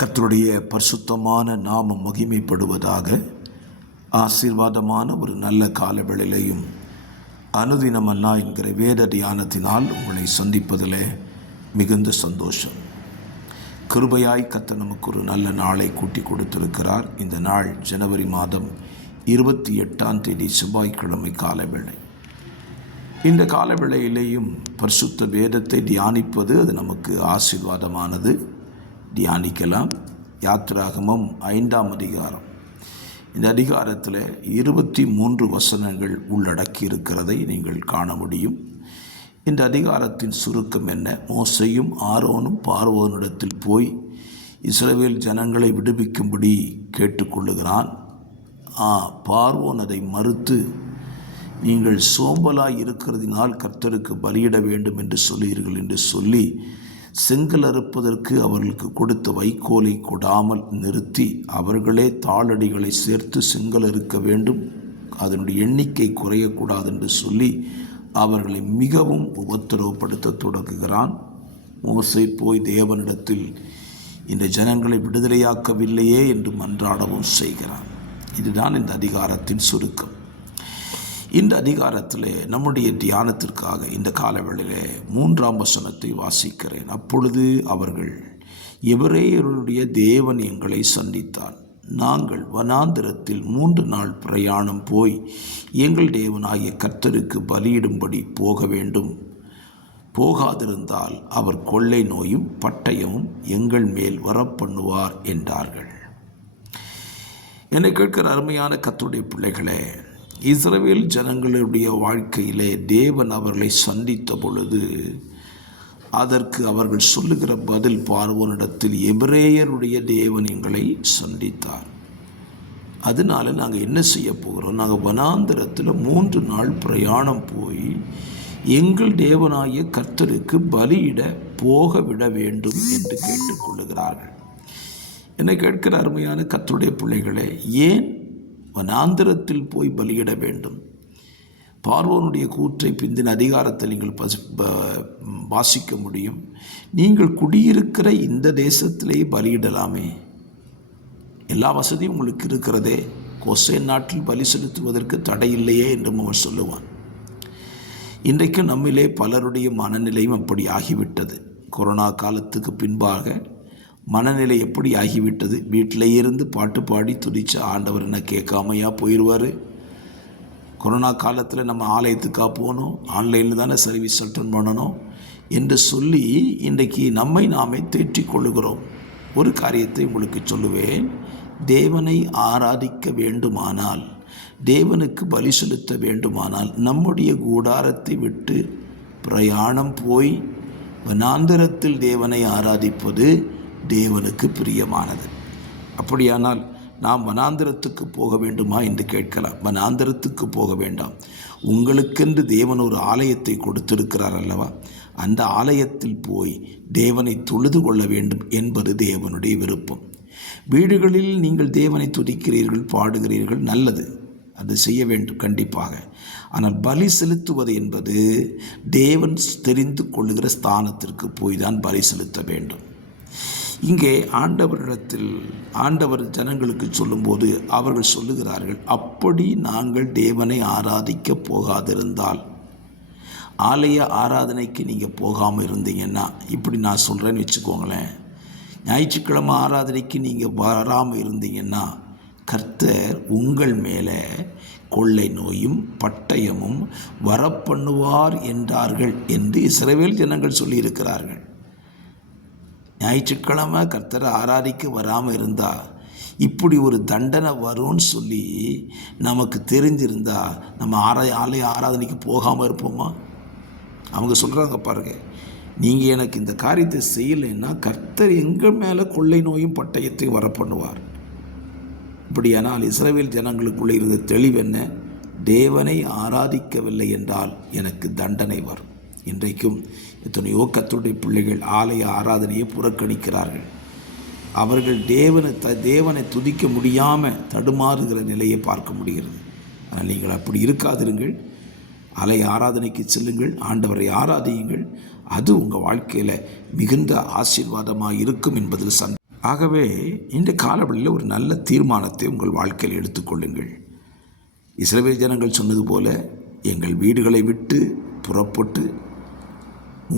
கர்த்தருடைய பரிசுத்தமான நாமம் மகிமைப்படுவதாக. ஆசீர்வாதமான ஒரு நல்ல காலவேளையிலையும் அனுதினம் அண்ணா என்கிற வேத தியானத்தினால் உங்களை சந்திப்பதில் மிகுந்த சந்தோஷம். கிருபையாய் கர்த்தர் நமக்கு ஒரு நல்ல நாளை கூட்டி கொடுத்திருக்கிறார். இந்த நாள் ஜனவரி மாதம் 28 செவ்வாய்க்கிழமை காலவேளை. இந்த காலவேளையிலேயும் பரிசுத்த வேதத்தை தியானிப்பது அது நமக்கு ஆசீர்வாதமானது. தியானிக்கலாம். யாத்திராகமம் 5ஆம் அதிகாரம். இந்த அதிகாரத்தில் 23 வசனங்கள் உள்ளடக்கி இருக்கிறதை நீங்கள் காண முடியும். இந்த அதிகாரத்தின் சுருக்கம் என்ன? மோசேயும் ஆரோனும் பார்வோனிடத்தில் போய் இஸ்ரவேல் ஜனங்களை விடுவிக்கும்படி கேட்டுக்கொள்ளுகிறான். பார்வோன் அதை மறுத்து, நீங்கள் சோம்பலாய் இருக்கிறதினால் கர்த்தருக்கு பலியிட வேண்டும் என்று சொல்லுகிறீர்கள் என்று சொல்லி செங்கல் அறுப்பதற்கு அவர்களுக்கு கொடுத்த வைக்கோலை கொடாமல் நிறுத்தி, அவர்களே தாளடிகளை சேர்த்து செங்கல் அறுக்க வேண்டும், அதனுடைய எண்ணிக்கை குறையக்கூடாது என்று சொல்லி அவர்களை மிகவும் உபத்திரவப்படுத்த தொடங்குகிறான். மோசே போய் தேவனிடத்தில் இந்த ஜனங்களை விடுதலையாக்கவில்லையே என்று மன்றாடவும் செய்கிறான். இதுதான் இந்த அதிகாரத்தின் சுருக்கம். இந்த அதிகாரத்தில் நம்முடைய தியானத்திற்காக இந்த காலவேளையிலே 3ஆம் வசனத்தை வாசிக்கிறேன். அப்பொழுது அவர்கள், எபிரேயருடைய தேவன் எங்களை சந்தித்தார். நாங்கள் வனாந்திரத்தில் 3 நாள் பிரயாணம் போய் எங்கள் தேவனாகிய கர்த்தருக்கு பலியிடும்படி போக வேண்டும். போகாதிருந்தால் அவர் கொள்ளை நோயும் பட்டயமும் எங்கள் மேல் வரப்பண்ணுவார் என்றார்கள். என்னை கேட்கிற அருமையான கர்த்தருடைய பிள்ளைகளே, இஸ்ரவேல் ஜனங்களுடைய வாழ்க்கையிலே தேவன் அவர்களை சந்தித்த பொழுது அதற்கு அவர்கள் சொல்லுகிற பதில், பார்வோனிடத்தில் எபிரேயருடைய தேவன் எங்களை சந்தித்தார். அதனால நாங்கள் என்ன செய்ய போகிறோம்? நாங்கள் வனாந்திரத்தில் 3 நாள் பிரயாணம் போய் எங்கள் தேவனாகிய கர்த்தருக்கு பலியிட போக விட வேண்டும் என்று கேட்டுக்கொள்ளுகிறார்கள். என்னை கேட்கிற அருமையான கர்த்தருடைய பிள்ளைகளே, ஏன் வனாந்திரத்தில் போய் பலியிட வேண்டும்? பார்வோனுடைய கூற்றை பிந்தின அதிகாரத்தில் நீங்கள் வாசிக்க முடியும். நீங்கள் குடியிருக்கிற இந்த தேசத்திலே பலியிடலாமே, எல்லா வசதியும் உங்களுக்கு இருக்கிறதே, கோசேன் நாட்டில் பலி செலுத்துவதற்கு தடை இல்லையே என்றும் அவன் சொல்லுவான். இன்றைக்கு நம்மிலே பலருடைய மனநிலையும் அப்படி ஆகிவிட்டது. கொரோனா காலத்துக்கு பின்பாக மனநிலை எப்படி ஆகிவிட்டது? வீட்டிலே இருந்து பாட்டு பாடி துதிச்ச ஆண்டவர் என்ன கேட்காமையா போயிடுவார்? கொரோனா காலத்தில் நம்ம ஆலயத்துக்காக போகணும், ஆன்லைனில் தானே சர்வீஸ் அட்டன் பண்ணணும் என்று சொல்லி இன்றைக்கு நம்மை நாமே தேற்றிக் கொள்ளுகிறோம். ஒரு காரியத்தை உங்களுக்கு சொல்லுவேன். தேவனை ஆராதிக்க வேண்டுமானால், தேவனுக்கு பலி செலுத்த வேண்டுமானால் நம்முடைய கூடாரத்தை விட்டு பிரயாணம் போய் வனாந்திரத்தில் தேவனை ஆராதிப்பது தேவனுக்கு பிரியமானது. அப்படியானால் நாம் வனாந்திரத்துக்கு போக வேண்டுமா என்று கேட்கலாம். வனாந்திரத்துக்கு போக வேண்டாம். உங்களுக்கென்று தேவன் ஒரு ஆலயத்தை கொடுத்திருக்கிறார் அல்லவா? அந்த ஆலயத்தில் போய் தேவனை தொழுது கொள்ள வேண்டும் என்பது தேவனுடைய விருப்பம். வீடுகளில் நீங்கள் தேவனை துதிக்கிறீர்கள், பாடுகிறீர்கள், நல்லது, அது செய்ய வேண்டும் கண்டிப்பாக. ஆனால் பலி செலுத்துவது என்பது தேவன் தெரிந்து கொள்ளுகிற ஸ்தானத்திற்கு போய் தான் பலி செலுத்த வேண்டும். இங்கே ஆண்டவர் ஜனங்களுக்கு சொல்லும்போது அவர்கள் சொல்லுகிறார்கள், அப்படி நாங்கள் தேவனை ஆராதிக்க போகாதிருந்தால், ஆலய ஆராதனைக்கு நீங்கள் போகாமல் இருந்தீங்கன்னா, இப்படி நான் சொல்கிறேன்னு வச்சுக்கோங்களேன், ஞாயிற்றுக்கிழமை ஆராதனைக்கு நீங்கள் வராமல் இருந்தீங்கன்னா கர்த்தர் உங்கள் மேலே கொள்ளை நோயும் பட்டயமும் வரப்பண்ணுவார் என்றார்கள் என்று இஸ்ரவேல் ஜனங்கள் சொல்லியிருக்கிறார்கள். ஞாயிற்றுக்கிழமை கர்த்தரை ஆராதிக்க வராமல் இருந்தால் இப்படி ஒரு தண்டனை வரும்னு சொல்லி நமக்கு தெரிஞ்சிருந்தா நம்ம ஆலய ஆராதனைக்கு போகாமல் இருப்போமா? அவங்க சொல்கிறாங்க பாருங்க, நீங்கள் எனக்கு இந்த காரியத்தை செய்யலைன்னா கர்த்தர் எங்கள் மேலே கொள்ளை நோயும் பட்டயத்தை வரப்பண்ணுவார். இப்படியானால் இஸ்ரவேல் ஜனங்களுக்குள்ளே இருந்த தெளிவு என்ன? தேவனை ஆராதிக்கவில்லை என்றால் எனக்கு தண்டனை வரும். இன்றைக்கும் எத்தனையோ கர்த்தருடைய பிள்ளைகள் ஆலய ஆராதனையை புறக்கணிக்கிறார்கள். அவர்கள் தேவனை துதிக்க முடியாமல் தடுமாறுகிற நிலையை பார்க்க முடிகிறது. ஆனால் நீங்கள் அப்படி இருக்காதிருங்கள். ஆலய ஆராதனைக்கு செல்லுங்கள், ஆண்டவரை ஆராதியுங்கள். அது உங்கள் வாழ்க்கையில் மிகுந்த ஆசீர்வாதமாக இருக்கும் என்பதில் ஆகவே இந்த காலவெளியில் ஒரு நல்ல தீர்மானத்தை உங்கள் வாழ்க்கையில் எடுத்துக்கொள்ளுங்கள். இஸ்ரவேல் ஜனங்கள் சொன்னது போல எங்கள் வீடுகளை விட்டு புறப்பட்டு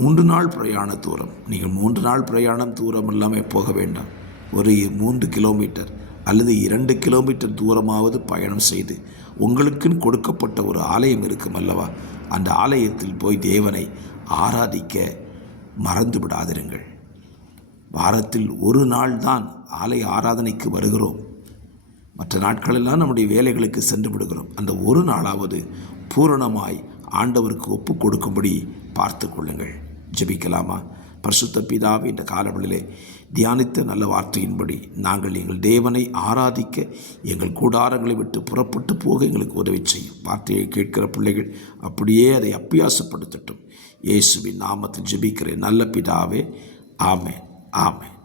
3 நாள் பிரயாண தூரம், நீங்கள் 3 நாள் பிரயாணம் தூரம் இல்லாமல் போக வேண்டாம். ஒரு 3 கிலோமீட்டர் அல்லது 2 கிலோமீட்டர் தூரமாவது பயணம் செய்து உங்களுக்குன்னு கொடுக்கப்பட்ட ஒரு ஆலயம் இருக்கும் அல்லவா, அந்த ஆலயத்தில் போய் தேவனை ஆராதிக்க மறந்து விடாதிருங்கள். வாரத்தில் ஒரு நாள் தான் ஆலய ஆராதனைக்கு வருகிறோம். மற்ற நாட்களெல்லாம் நம்முடைய வேலைகளுக்கு சென்று விடுகிறோம். அந்த ஒரு நாளாவது பூரணமாய் ஆண்டவருக்கு ஒப்பு கொடுக்கும்படி பார்த்து கொள்ளுங்கள். ஜெபிக்கலாமா? பரிசுத்த பிதாவே, இந்த காலவெளியிலே தியானித்த நல்ல வார்த்தையின்படி நாங்கள் எங்கள் தேவனை ஆராதிக்க எங்கள் கூடாரங்களை விட்டு புறப்பட்டு போக எங்களுக்கு உதவி செய்யும். வார்த்தையை கேட்கிற பிள்ளைகள் அப்படியே அதை அப்பியாசப்படுத்தட்டும். இயேசுவின் நாமத்தில் ஜெபிக்கிறேன் நல்ல பிதாவே. ஆமென், ஆமென்.